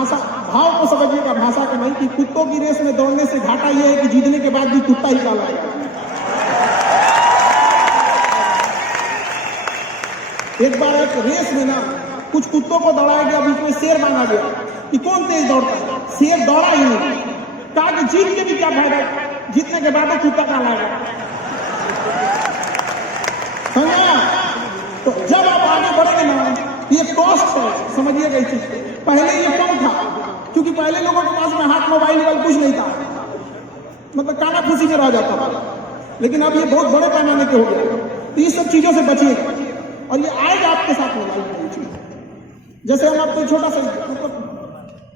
भाषा भाव को समझिएगा, भाषा का नहीं, कि कुत्तों की रेस में दौड़ने से घाटा यह है कि जीतने के बाद भी कुत्ता ही कहलाएगा। एक बार एक रेस में ना कुछ कुत्तों को दौड़ाया गया, बीच में शेर मांगा गया कि कौन तेज दौड़ता है। शेर दौड़ा ही नहीं, कहा कि जीत के भी क्या फायदा, जीतने के बाद कुत्ता कहलाएगा। समझा? तो जब आप आगे बढ़ेंगे ना, ये कॉस्ट है, समझिएगा इस चीज को। पहले ये कम था, क्योंकि पहले लोगों के पास में हाथ मोबाइल कुछ नहीं था, मतलब काना फूसी में रह जाता था। लेकिन अब ये बहुत बड़े पैमाने के हो गए, तो ये सब चीजों से बचिएगा। और ये आएगा आपके साथ मोबाइल चीज। जैसे हम आपको छोटा सा मतलब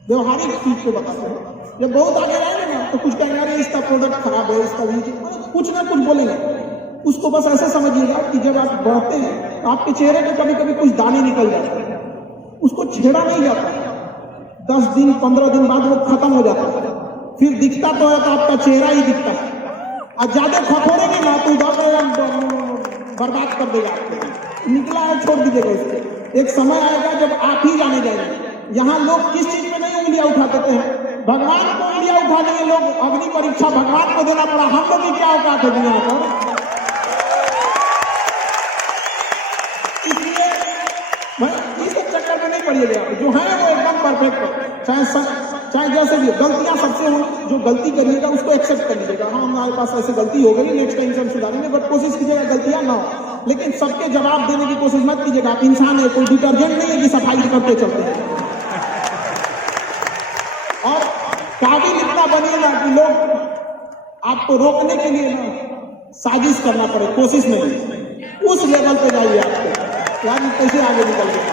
व्यवहारिक चीज को बताते हैं, जब बहुत आगे आएंगे ना तो कुछ कहेंगे अरे इसका प्रोडक्ट खराब है, इसका कुछ ना कुछ बोलेंगे। उसको बस ऐसे समझिएगा कि जब आप बढ़ते हैं तो आपके चेहरे पे कभी कभी कुछ दाने निकल जाते हैं, उसको छेड़ा नहीं जाता, 10 दिन 15 दिन बाद वो खत्म हो जाता है। फिर दिखता तो है तो आपका चेहरा ही दिखता है, और ज्यादा खखोरेंगे ना तो बर्बाद कर देगा आपको। निकला है छोड़ दीजिएगा उसको। एक समय आएगा जब आप ही जाने जाएंगे। यहाँ लोग किस चीज में नहीं उंगलियां उठा देते हैं, भगवान को उंगलियां उठा देंगे लोग। अग्नि परीक्षा भगवान को देना पड़ा, हम लोग की क्या औकात है दुनिया पर। इसलिए भाई इस चक्कर में नहीं पड़िएगा, जो है वो एकदम परफेक्ट है। चाहे जैसे भी गलतियां सबसे हो, जो गलती करिएगा उसको एक्सेप्ट कर लीजिएगा। हाँ हमारे पास ऐसी गलती हो गई, नेक्स्ट टाइम से हम सुधारेंगे, बट कोशिश कीजिएगा गलतियां ना हो। लेकिन सबके जवाब देने की कोशिश मत कीजिएगा। आप इंसान है, कोई डिटर्जेंट नहीं है कि सफाई करते चलते हैं। और काबिल इतना बनिएगा कि लोग आपको रोकने के लिए ना साजिश करना पड़े, कोशिश नहीं, उस लेवल पे जाइए। आपको यार कैसे आगे निकल गए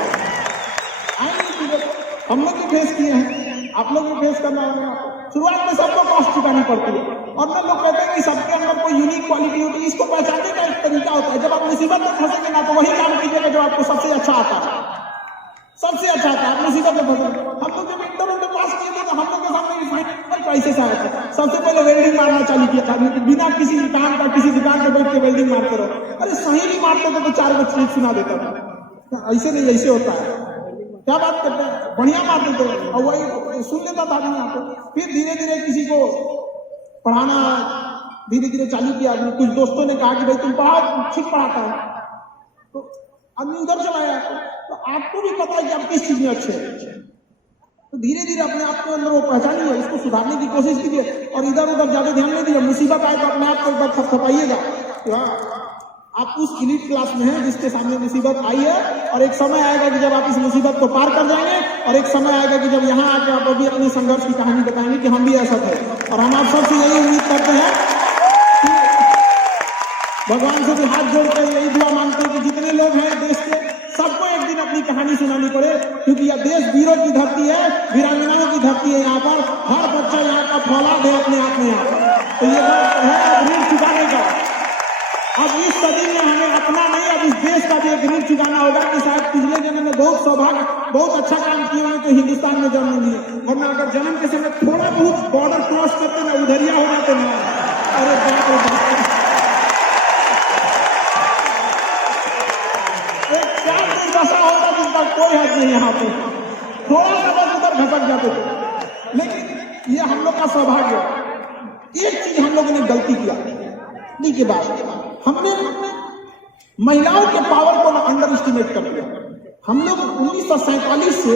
हम लोग भी फेस किए हैं, आप लोग भी फेस करना होगा। शुरुआत में सबको कॉस्ट चुकानी पड़ती है, और ना लोग कहते हैं कि सबके अंदर कोई यूनिक क्वालिटी होती है। इसको पहचानने का एक तरीका होता है। जब आप मुसीबत में फंसेंगे ना तो वही काम कीजिएगा जो आपको सबसे अच्छा आता है, सबसे अच्छा आता है। आप मुसीबत में फंसे, हम लोग जब इंटरव्यू पास किए थे तो हम लोग के सामने फाइनल क्राइसिस आया था। सबसे पहले वेल्डिंग मारना चालू किया था, बिना किसी काम का, किसी दुकान पर बैठ के वेल्डिंग मारते रहो। अरे सही नहीं मारते थे तो 4 बच्चे चीज सुना देता था, ऐसे नहीं ऐसे होता है, क्या बात करते हैं, बढ़िया मार देते हैं, और वही सुन लेता था आदमी आपको। फिर धीरे धीरे किसी को पढ़ाना धीरे धीरे चालू किया आदमी। कुछ दोस्तों ने कहा कि भाई तुम पढ़ाओ, ठीक पढ़ाता है, तो आदमी उधर चला गया। तो आपको भी पता है कि आप किस चीज में अच्छे हैं, तो धीरे धीरे अपने आप के अंदर वो पहचानिए, इसको सुधारने की कोशिश कीजिए, और इधर उधर ज्यादा ध्यान नहीं दीजिए। मुसीबत आए तो अपने आप को एक बार थपथपाइएगा, आप उस एलीट क्लास में हैं जिसके सामने मुसीबत आई है। और एक समय आएगा कि जब आप इस मुसीबत को पार कर जाएंगे, और एक समय आएगा कि जब यहाँ आके आप अभी अपने संघर्ष की कहानी बताएंगे कि हम भी ऐसा थे। और हम आप सबसे यही उम्मीद करते हैं, भगवान से भी हाथ जोड़कर यही दुआ मांगते हैं कि जितने लोग हैं देश के, सबको एक दिन अपनी कहानी सुनानी पड़े, क्योंकि यह देश वीरों की धरती है, वीरांगनाओं की धरती है। यहाँ पर हर बच्चा यहाँ का फौलाद है अपने आप में। यहाँ पर तो ये है ऋण चुकाने का। अब इस सदी में हमें अपना नहीं, अब इस देश का भी एक ऋण चुकाना होगा कि शायद पिछले जन्म में बहुत सौभाग्य, बहुत अच्छा काम किए होंगे तो हिंदुस्तान में जन्म लिए, वरना अगर जन्म के समय थोड़ा बहुत बॉर्डर क्रॉस करते ना, उधरिया हो जाते ना। अरे एक क्या दुर्दशा होता जिसका कोई हद नहीं। यहाँ पे थोड़ा सा बस उधर भटक जाते थे। लेकिन ये हम लोग का सौभाग्य। एक चीज हम लोगों ने गलती किया की बात, हमने महिलाओं के पावर को अंडर एस्टिमेट कर दिया। हम लोग 1947 से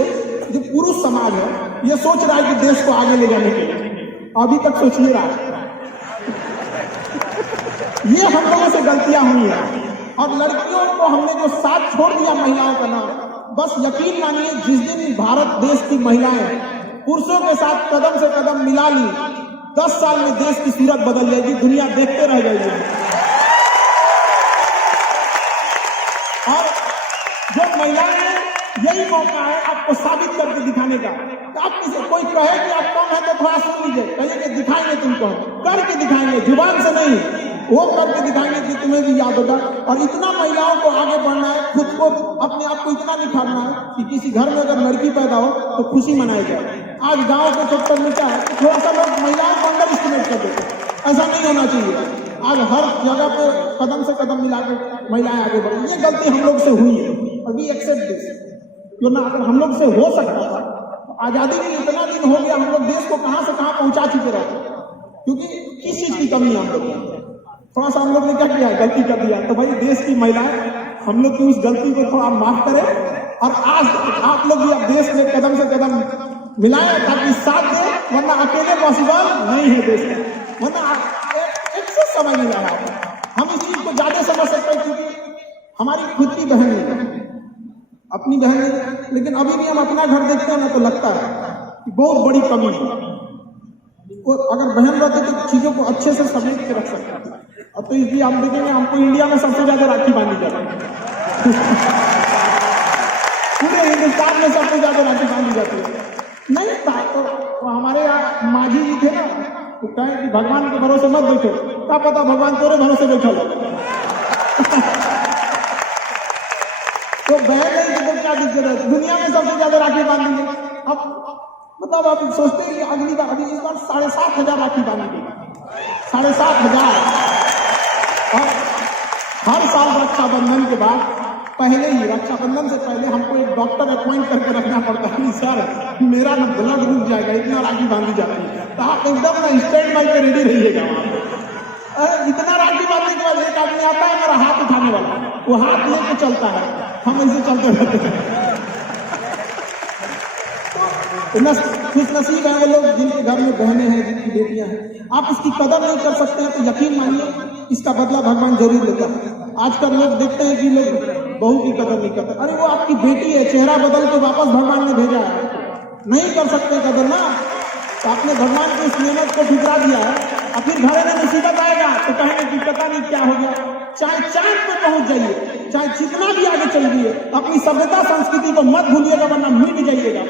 जो पुरुष समाज है ये सोच रहा है कि देश को आगे ले जाने के लिए, अभी तक सोच नहीं रहा है। ये हम लोगों से गलतियां हुई हैं। और लड़कियों को हमने जो साथ छोड़ दिया महिलाओं का नाम, बस यकीन मानिए जिस दिन भारत देश की महिलाएं पुरुषों के साथ कदम से कदम मिला ली, 10 साल में देश की सूरत बदल जाएगी, दुनिया देखते रह जाएगी। और जो महिलाएं, यही मौका है आपको साबित करके दिखाने का। तो आप किसी कोई कहे कि आप कम है तो थोड़ा सुन लीजिए, कहिए कि दिखाएंगे तुमको, करके दिखाएंगे, जुबान से नहीं, वो करके दिखाएंगे कि तुम्हें भी याद होगा। और इतना महिलाओं को आगे बढ़ना है, खुद को अपने आप को इतना निखारना है कि किसी घर में अगर लड़की पैदा हो तो खुशी मनाई जाए। आज गांव के चक्कर में क्या है, थोड़ा सा लोग महिलाओं को अंडर एस्टिमेट कर देते हैं, ऐसा नहीं होना चाहिए। आज हर जगह पे कदम से कदम मिलाकर महिलाएं आगे बढ़ी। ये गलती हम लोग से हुई है, अभी एक्सेप्ट दिस, क्यों ना। अगर हम लोग से हो सकता था आजादी में इतना दिन हो गया, हम लोग देश को कहां से कहां पहुंचा चुके रहते, क्योंकि किस चीज की कमी है हम लोग। थोड़ा सा हम लोग ने क्या किया, गलती कर दिया, तो भाई देश की महिलाएं हम लोग की उस गलती को थोड़ा माफ करें, और आज आप लोग भी अब देश में कदम से कदम मिलाएं ताकि साथ दें, वरना अकेले पॉसिबल नहीं है देश में, वरना एक से समय मिला है। हम इस चीज को ज्यादा समझ सकते हैं क्योंकि हमारी खुद की बहन है, अपनी बहन है, लेकिन अभी भी हम अपना घर देखते हैं ना तो लगता है कि बहुत बड़ी कमी है। और अगर बहन रहते तो चीजों को अच्छे से समेट के रख सकते हैं। अब तो इसलिए हम देखेंगे हमको इंडिया में सबसे ज्यादा राखी बांधी जाती है, पूरे हिंदुस्तान में सबसे ज्यादा राखी बांधी जाती है। नहीं था तो हमारे यहाँ माझी जी थे ना, तो कहे कि भगवान के भरोसे मत बैठो, क्या पता भगवान तेरे भरोसे बैठो। तो बहन नहीं तो क्या दिक्कत है, दुनिया में सबसे ज्यादा राखी बांधी है। अब मतलब आप सोचते हैं कि अगली बार, अभी इस बार 7,500 राखी बांधी गई, 7,500। और हर साल रक्षाबंधन के बाद पहले ही, रक्षाबंधन से पहले हमको एक डॉक्टर अपॉइंट करके रखना पड़ता है, सर मेरा ना ब्लड रुक जाएगा, इतना राखी बांधी जाती है, तो आप एकदम ना स्टैंड बाई पे रेडी रहिएगा। इतना राखी बांधने के बाद एक आदमी आता है मेरा हाथ उठाने वाला, वो हाथ लेके चलता है, हम ऐसे चलते रहते हैं। खुश नसीब है वो लोग जिनके घर में बहनें हैं, जिनकी बेटियां हैं। आप इसकी कदर नहीं कर सकते हैं तो यकीन मानिए इसका बदला भगवान जरूर लेता है। आजकल लोग देखते हैं कि लोग बहू की कदर नहीं करते, अरे वो आपकी बेटी है, चेहरा बदल के वापस भगवान ने भेजा है, नहीं कर सकते कदर ना, तो आपने भगवान की इस मेहनत को ठुकरा दिया है। और फिर घर में मुसीबत आएगा तो कहेंगे कि पता नहीं क्या हो गया। चाहे चांद पे पहुंच जाइए, चाहे जितना भी आगे चल गई, अपनी सभ्यता संस्कृति को मत भूलिएगा, वरना मिट जाइएगा।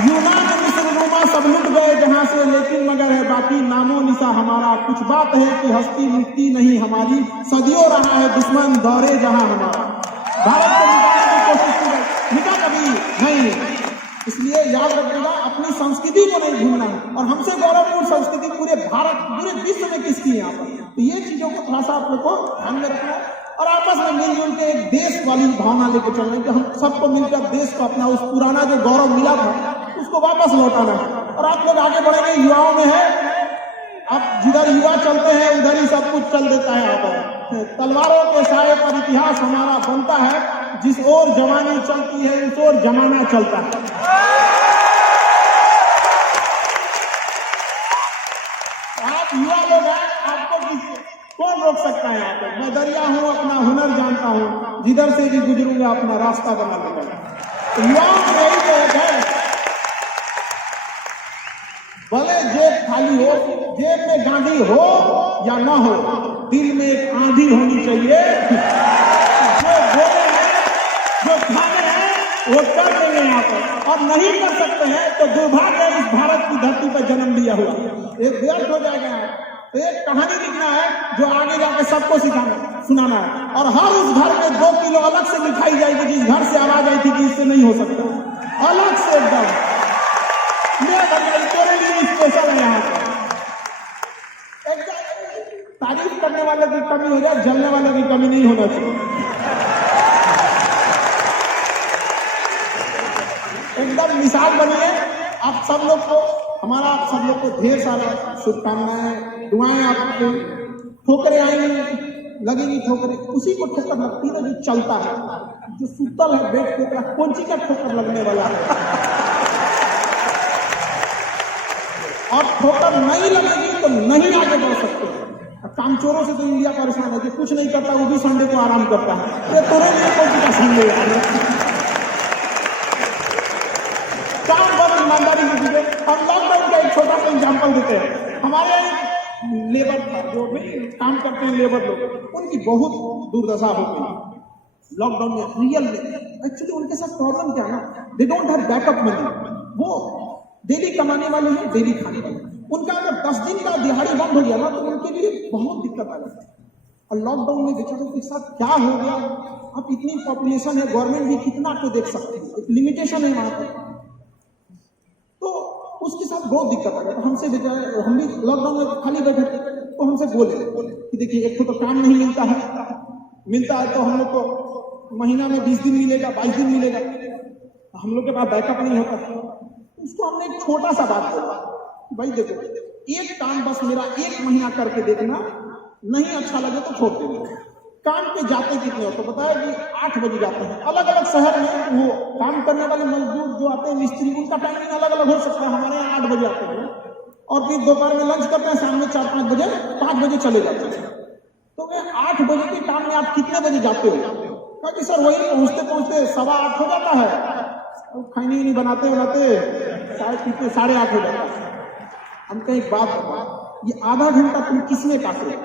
यूनान, मिस्र, रोमा सब लुट गए जहां से, लेकिन मगर है बाकी नामो निशा हमारा। कुछ बात है कि हस्ती मिटती नहीं हमारी, सदियों रहा है दुश्मन दौरे जहां हमारा। भारत को मिटाने की कोशिश की गई, मिटा कभी नहीं। इसलिए याद रखिएगा, अपनी संस्कृति को नहीं भूलना है, और हमसे गौरवपूर्ण संस्कृति पूरे भारत, पूरे विश्व में किसकी है यहाँ पर। तो ये चीजों को थोड़ा सा आप लोग को ध्यान में रखना है, और आपस में मिलजुल के एक देश वाली भावना लेकर चलना है कि हम सबको मिलकर देश को अपना उस पुराना जो गौरव मिला था उसको वापस लौटाना है। और आप लोग आगे बढ़ेंगे, युवाओं में है, अब जिधर युवा चलते हैं उधर ही सब कुछ चल देता है। आप तलवारों के साए पर इतिहास हमारा बनता है, जिस ओर जवानी चलती है उस ओर जमाना चलता है। आप युवा लोग हैं, आपको कौन रोक सकता है? यहाँ पे मैं दरिया हूँ, अपना हुनर जानता हूँ, जिधर से भी गुजरूंगा अपना रास्ता बना लूंगा। युवाओं में यही तो एक है, भले जेब खाली हो, जेब में गांधी हो या ना हो, दिल में एक आंधी होनी चाहिए। जो बोले हैं, जो खाने हैं, वो कर देंगे यहाँ पर, और नहीं कर सकते हैं तो दुर्भाग्य है इस भारत की धरती पर जन्म लिया हुआ, एक व्यर्थ हो जाएगा। तो एक कहानी लिखना है जो आगे जाके सबको सुनाना है, और हर उस घर में 2 किलो अलग से मिठाई जाएगी जिस घर से आवाज आई थी कि इससे नहीं हो सकता, अलग से एकदम तेरे लिए स्पेशल है। यहाँ पर तारीफ करने वाले की कमी हो जाए, जलने वाले की कमी नहीं होना चाहिए। एकदम मिसाल बनिए। आप सब लोग को, हमारा आप सब लोग को ढेर सारा शुभकामनाएं, दुआएं। आपको ठोकरें आएंगी, लगेगी ठोकरें, उसी को ठोकर लगती है जो चलता है, जो सुतल है बेड के ऊपर, कौन सी का ठोकर लगने वाला है। और ठोकर नहीं लगेगी तो नहीं आगे बढ़ सकते। कामचोरों से तो इंडिया परेशान है, जो कुछ नहीं करता वो भी संडे को आराम करता है, ये तोरे लिए कौन सी का संडे है? काम पर ईमानदारी से कीजिए। हम लॉकडाउन का एक छोटा सा एग्जाम्पल देते हैं। हमारे लेबर था, जो भी काम करते हैं लेबर लोग, उनकी बहुत दुर्दशा हो गई लॉकडाउन में। रियल में एक्चुअली उनके साथ प्रॉब्लम क्या है ना, they don't have backup money. वो डेली कमाने वाले हैं, डेली खाने वाले। उनका अगर 10 दिन का दिहाड़ी बंद हो गया ना तो उनके लिए बहुत दिक्कत आ जाती है। और लॉकडाउन में बेचारों के साथ क्या हो गया, अब इतनी पॉपुलेशन है, गवर्नमेंट भी कितना को देख सकती है, एक लिमिटेशन है वहां पर, तो उसके साथ बहुत दिक्कत आ गया। तो हमसे बेचारे, हम भी लॉकडाउन में खाली बैठे थे, तो हमसे बोले कि देखिए एक तो काम नहीं मिलता है तो हम लोग को महीना में 20 दिन मिलेगा, 22 दिन मिलेगा, हम लोग के पास बैकअप नहीं होता। उसको हमने एक छोटा सा बात बोला, भाई देखो एक काम बस मेरा 1 महीना करके देखना, नहीं अच्छा लगे तो छोड़ देना। काम पे जाते कितने हो तो बताया कि 8 बजे जाते हैं। अलग अलग शहर में वो काम करने वाले मजदूर जो आते हैं मिस्त्री, उनका टाइमिंग अलग अलग हो सकता है। हमारे यहाँ 8 बजे आते हैं और फिर दोपहर में लंच करते हैं, शाम में 4-5 बजे 5 बजे चले जाते हैं। तो मैं 8 बजे के काम में आप कितने बजे जाते हो? कहा कि सर वही पहुंचते पहुंचते 7:15 हो जाता है, खैनी नहीं बनाते चाय पीते 8:30 हो जाता है। हम कहें एक बात बताओ, ये आधा घंटा तुम किसमें काटे?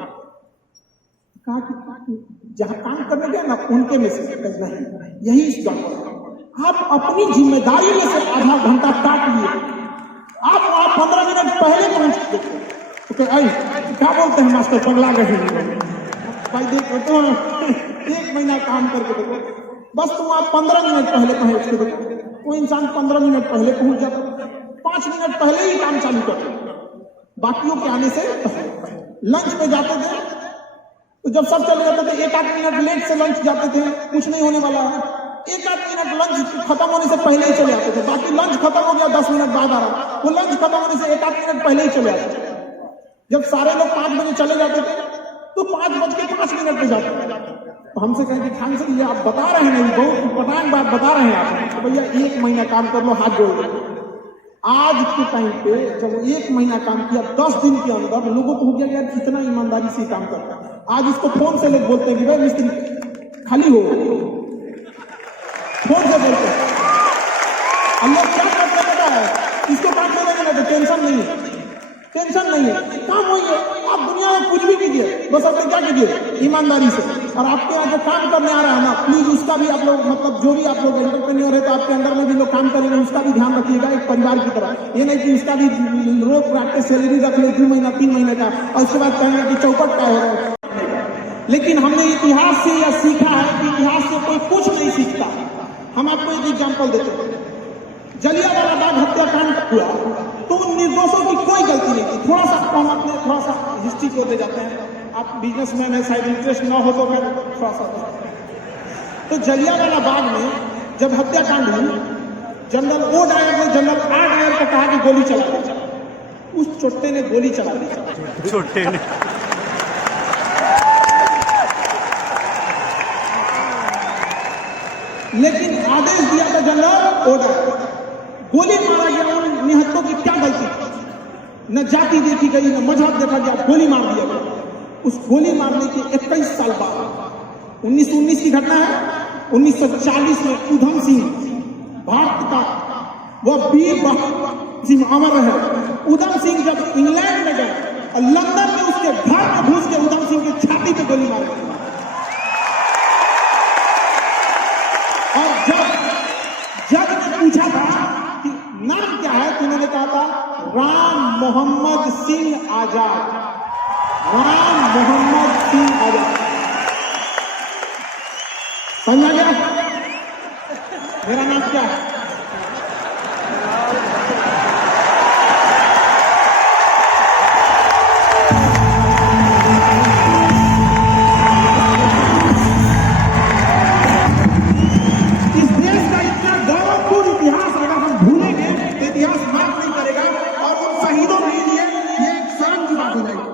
कहा कि जहां काम करने गए ना उनके में से नहीं, यही इस बात आप अपनी जिम्मेदारी में से आधा घंटा काट लिए। आप वहां 15 मिनट पहले पहुंच चुके थे तो क्या बोलते हैं मास्टर, पगला गए भाई। देखो तो 1 महीना काम करके देखो, बस तुम आप 15 मिनट पहले पहुंच के देखो। वो इंसान 15 मिनट पहले पहुंच जाता, 5 मिनट पहले ही काम चालू करते, बाकियों के आने से। लंच में जाते थे तो जब सब चले जाते थे 1-8 मिनट लेट से लंच जाते थे, कुछ नहीं होने वाला है। 1-8 मिनट लंच खत्म होने से पहले ही चले आते थे, बाकी लंच खत्म हो गया 10 मिनट बाद आ रहा, वो लंच खत्म होने से 1-8 मिनट पहले ही चले आते थे। जब सारे लोग 5 बजे चले जाते थे तो 5:05 पे जाते थे। तो हमसे कहें कि खान सर ये आप बता रहे हैं, बहुत पटांग बात बता रहे हैं आप, तो भैया 1 महीना काम कर लो, हाथ जोड़ लो। आज के टाइम पे जब 1 महीना काम किया, 10 दिन के अंदर लोगों को हो गया यार कितना ईमानदारी से काम करता है। आज इसको फोन से लोग बोलते हैं कि भाई मिस्त्री खाली हो, फोन से बोलते हैं। हम लोग क्या करते हैं, इसको काम करने लगे, टेंशन नहीं है, टेंशन नहीं है, काम वही है। आप दुनिया में कुछ भी कीजिए, बस अपने क्या कीजिए, ईमानदारी से। और आपके यहाँ जो काम करने आ रहा है ना, प्लीज उसका भी आप लोग, मतलब जो भी आप लोग एंटरप्रेन्योर है तो आपके अंदर में भी लोग काम करेंगे, उसका भी ध्यान रखिएगा एक परिवार की तरह। ये नहीं कि उसका भी रोज प्रैक्टिस सैलरी रख ले 2 महीना 3 महीने का और उसके बाद कहेंगे कि चौपट का हो रहा है। लेकिन हमने इतिहास से यह सीखा है कि इतिहास से कोई कुछ नहीं सीखता। हम आपको एक एग्जाम्पल देते हैं, जलियांवाला बाग हत्याकांड हुआ तो उन निर्दोषों की कोई गलती नहीं थी। थोड़ा सा हिस्ट्री को दे जाते हैं, आप बिजनेसमैन है, शायद इंटरेस्ट ना हो तो मैं थोड़ा सा। तो जलियांवाला बाग में जब हत्याकांड हुई, जनरल ओ डायर ने जनरल आर डायर को कहा कि गोली चला दी, उस चोट्टे ने गोली चला दी, चोट्टे ने। लेकिन आदेश दिया था जनरल ओ डायर, गोली मारा गया। उन निहत्तों की क्या गलती थी? न जाति देखी गई, न मजहब देखा गया, गोली मार दिया गया। उस गोली मारने के 21 साल बाद 1919 की घटना है, 1940 में उधम सिंह, भारत का वह वीर सिंह अमर है। उधम सिंह जब इंग्लैंड में गए और लंदन में उसके घर में घुस के उधम सिंह की छाती पे गोली मार दी। और जब ने पूछा था कि नाम क्या है, तो उन्होंने कहा था राम मोहम्मद सिंह आजाद, राम मोहम्मद सिंह आजाद। समझ आ गया मेरा नाम क्या है?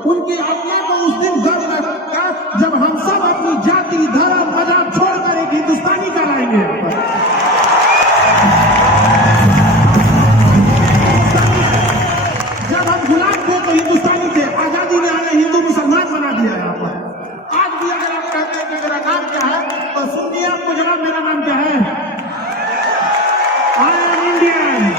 उनकी आत्मा को उस दिन गर्व लगेगा जब हम सब अपनी जाति, धर्म, मजहब छोड़कर एक हिंदुस्तानी कहलाएंगे। जब हम गुलाम थे तो हिंदुस्तानी थे, आजादी में आने हिंदू मुसलमान बना दिया है आपको। आज भी अगर आप कहते हैं कि मेरा नाम क्या है तो सुनिए आपको जवाब, मेरा नाम क्या है? I am Indian.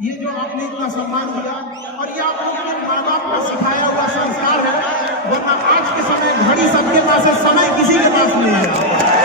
ये जो आपने इतना सम्मान दिया और ये आप लोगों ने माँ बाप का सिखाया हुआ संस्कार है, वरना आज के समय घड़ी सबके पास है, समय किसी के पास नहीं है।